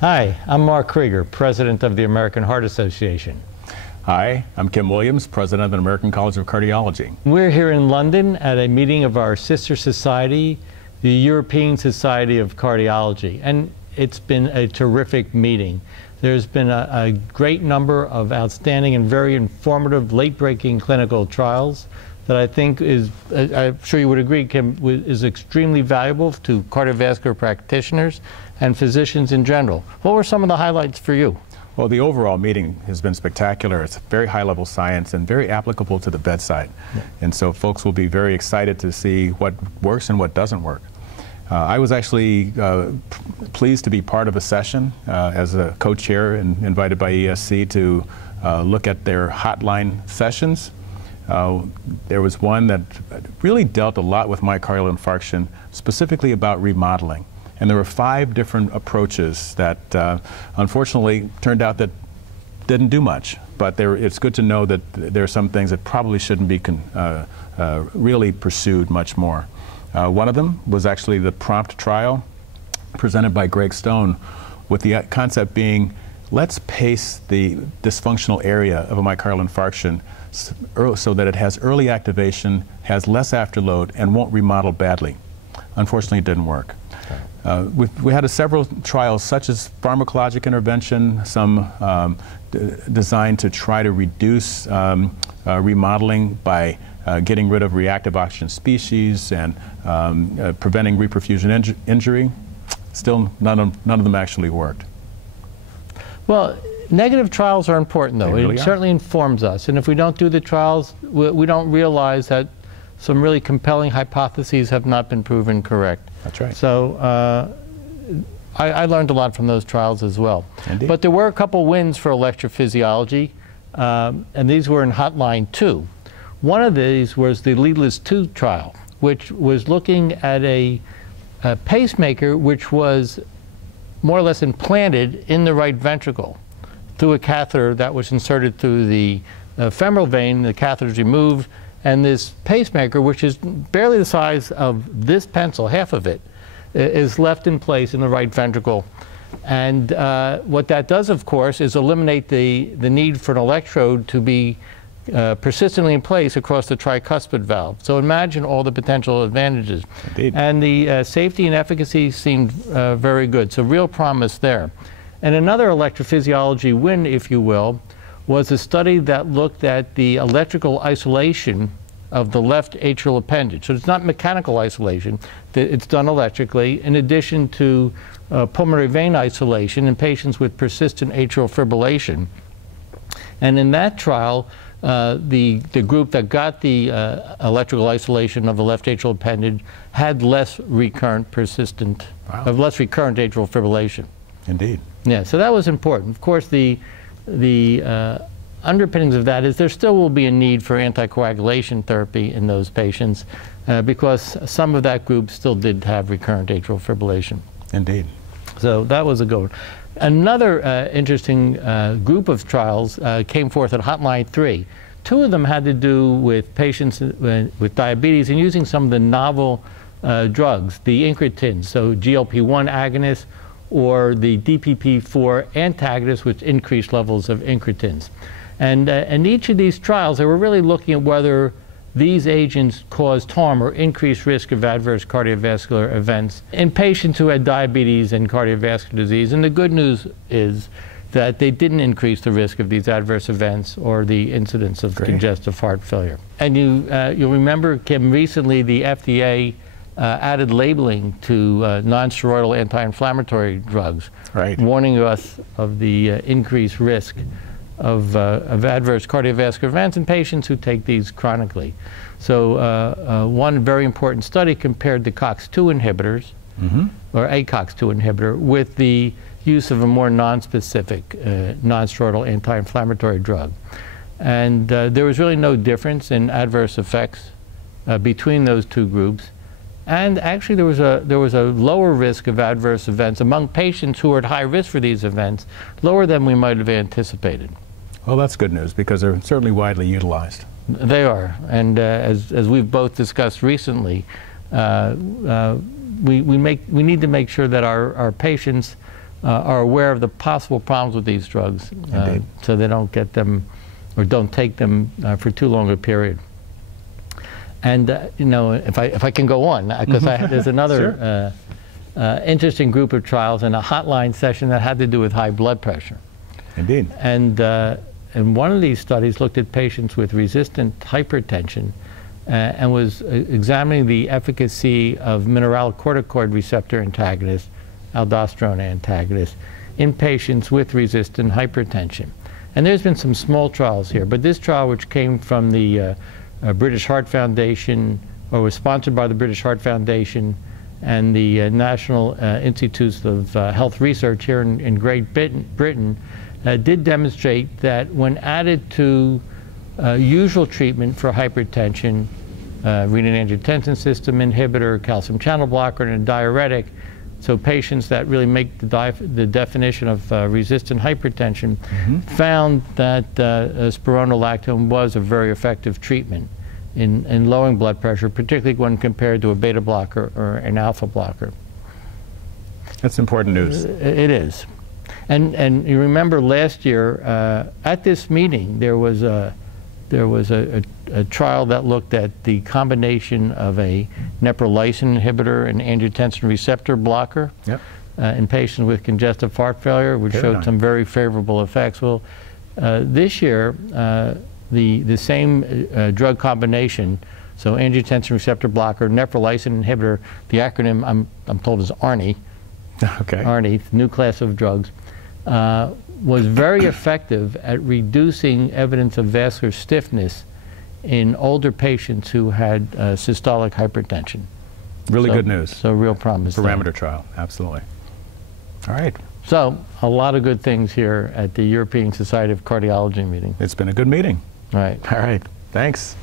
Hi, I'm Mark Krieger, President of the American Heart Association. Hi, I'm Kim Williams, President of the American College of Cardiology. We're here in London at a meeting of our sister society, the European Society of Cardiology, and it's been a terrific meeting. There's been a great number of outstanding and very informative late-breaking clinical trials that I think is, I'm sure you would agree, Kim, is extremely valuable to cardiovascular practitioners and physicians in general. What were some of the highlights for you? Well, the overall meeting has been spectacular. It's very high-level science and very applicable to the bedside. Yeah. And so folks will be very excited to see what works and what doesn't work. I was actually pleased to be part of a session as a co-chair and invited by ESC to look at their hotline sessions. There was one that really dealt a lot with myocardial infarction, specifically about remodeling. And there were 5 different approaches that unfortunately turned out that didn't do much. But it's good to know that there are some things that probably shouldn't be really pursued much more. One of them was actually the PROMPT trial presented by Greg Stone, with the concept being, let's pace the dysfunctional area of a myocardial infarction so that it has early activation, has less afterload, and won't remodel badly. Unfortunately, it didn't work. We had several trials, such as pharmacologic intervention, some designed to try to reduce remodeling by getting rid of reactive oxygen species and preventing reperfusion injury. Still, none of them actually worked. Well, negative trials are important, though. It certainly informs us. And if we don't do the trials, we don't realize that some really compelling hypotheses have not been proven correct. That's right. So I learned a lot from those trials as well. Indeed. But there were a couple wins for electrophysiology, and these were in Hotline 2. One of these was the Lyst 2 trial, which was looking at a pacemaker which was more or less implanted in the right ventricle through a catheter that was inserted through the femoral vein. The catheter is removed, and this pacemaker, which is barely the size of this pencil, half of it, is left in place in the right ventricle. And what that does, of course, is eliminate the need for an electrode to be persistently in place across the tricuspid valve. So imagine all the potential advantages. Indeed. And the safety and efficacy seemed very good, so real promise there. And another electrophysiology win, if you will, was a study that looked at the electrical isolation of the left atrial appendage. So it's not mechanical isolation, it's done electrically, in addition to pulmonary vein isolation in patients with persistent atrial fibrillation. And in that trial, the group that got the electrical isolation of the left atrial appendage had less recurrent persistent, less recurrent atrial fibrillation. Indeed. Yeah, so that was important. Of course, the underpinnings of that is there still will be a need for anticoagulation therapy in those patients because some of that group still did have recurrent atrial fibrillation. Indeed. So that was a good one. Another interesting group of trials came forth at Hotline 3. 2 of them had to do with patients with diabetes and using some of the novel drugs, the incretins, so GLP-1 agonists or the DPP-4 antagonists, which increase levels of incretins. And in each of these trials, they were really looking at whether these agents caused harm or increased risk of adverse cardiovascular events in patients who had diabetes and cardiovascular disease. And the good news is that they didn't increase the risk of these adverse events or the incidence of congestive heart failure. And you'll remember, Kim, recently the FDA added labeling to non-steroidal anti-inflammatory drugs, warning us of the increased risk of adverse cardiovascular events in patients who take these chronically. So one very important study compared the COX-2 inhibitors, or a COX-2 inhibitor, with the use of a more non-specific non-steroidal anti-inflammatory drug. And there was really no difference in adverse effects between those 2 groups. And actually there was a lower risk of adverse events among patients who are at high risk for these events, lower than we might have anticipated. Well, that's good news because they're certainly widely utilized. They are, and as we've both discussed recently, we need to make sure that our patients are aware of the possible problems with these drugs, so they don't get them or don't take them for too long a period. And you know, if I can go on, because there's another sure. Interesting group of trials and a hotline session that had to do with high blood pressure. Indeed. And one of these studies looked at patients with resistant hypertension and was examining the efficacy of mineralocorticoid receptor antagonists, aldosterone antagonists, in patients with resistant hypertension. And there's been some small trials here, but this trial, which came from the British Heart Foundation, or was sponsored by the British Heart Foundation and the National Institutes of Health Research here in Great Britain, did demonstrate that when added to usual treatment for hypertension, renin-angiotensin system inhibitor, calcium channel blocker, and a diuretic, so patients that really make the definition of resistant hypertension, found that spironolactone was a very effective treatment in lowering blood pressure, particularly when compared to a beta blocker or an alpha blocker. That's important news. It is. And you remember last year at this meeting there was a trial that looked at the combination of a neprilysin inhibitor and angiotensin receptor blocker in patients with congestive heart failure, which showed some very favorable effects. Well, this year the same drug combination, so angiotensin receptor blocker, neprilysin inhibitor, the acronym I'm told is ARNI. Okay. ARNI, new class of drugs, was very effective at reducing evidence of vascular stiffness in older patients who had systolic hypertension. Really good news. So real promise. Parameter trial, absolutely. All right. So a lot of good things here at the European Society of Cardiology meeting. It's been a good meeting. Right. All right. Thanks.